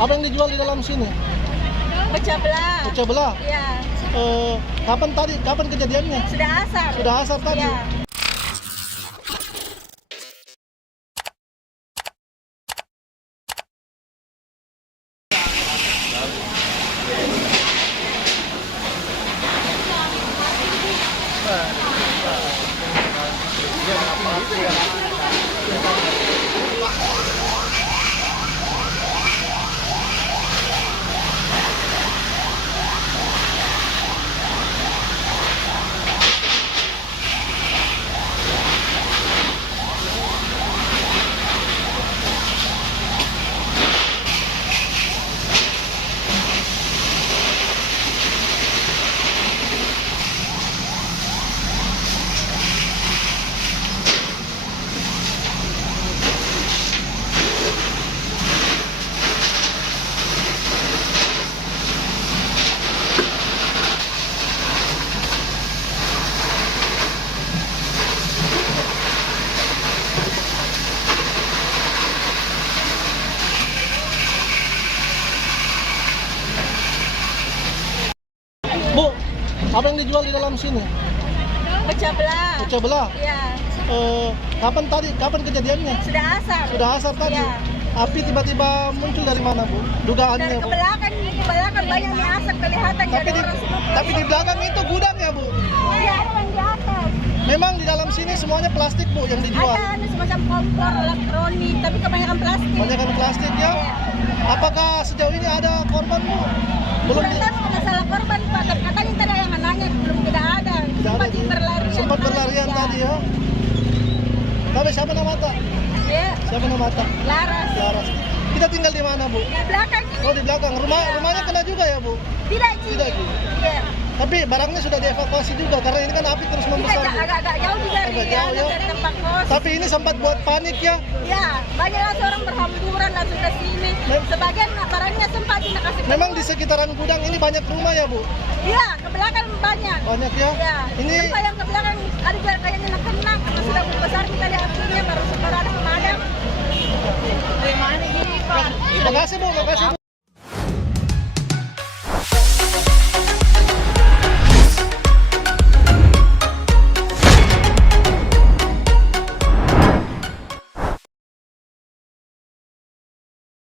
Apa yang dijual di dalam sini? Pecah belah. Pecah belah. Iya. Kapan kejadiannya? Sudah asar. Sudah asar tadi. Iya. Bu, apa yang dijual di dalam sini? Pecah belah. Pecah belah. Iya. Kapan kejadiannya? Sudah asar. Sudah asar tadi. Iya. Api tiba-tiba muncul dari mana, Bu? Dari Dugaannya, ke Bu. belakang banyak nih asap kelihatan. Tapi di belakang itu gudangnya, Bu. Iya, ada yang di atas. Memang di dalam sini semuanya plastik, Bu, yang dijual. Ada semacam kompor elektronik, tapi kebanyakan plastik. Banyakan plastik ya. Apakah sejauh ini ada korban, Bu? Belum. Kurang tahu masalah korban, Pak. Tapi katanya tadi yang nanya belum tidak ada. Sempat berlarian Iya. tadi ya. Tapi siapa nama tak? Iya. Siapa nama tak? Laras. Laras. Kita tinggal di mana, Bu? Di belakang ini. Oh, di belakang. Rumahnya kena juga ya, Bu? Tidak, Ci. Tidak, Ci. Iya. Tapi barangnya sudah dievakuasi juga karena ini kan api terus membesar, Bu. Agak jauh juga Agak jauh, ya. dari tempat kos. Tapi ini sempat buat panik ya. Iya, banyak langsung orang berhamburan langsung ke sini. Sebagian barangnya sempat dikasih. Memang di sekitaran gudang ini banyak rumah ya, Bu? Iya, ke belakang banyak. Banyak ya? Iya. Ini Tempat yang ke belakang ada juga kayaknya kena karena sudah besar kita lihat apinya baru sekarang ada pemadam. Dari mana gini, Pak? makasih, Bu, makasih, Bu.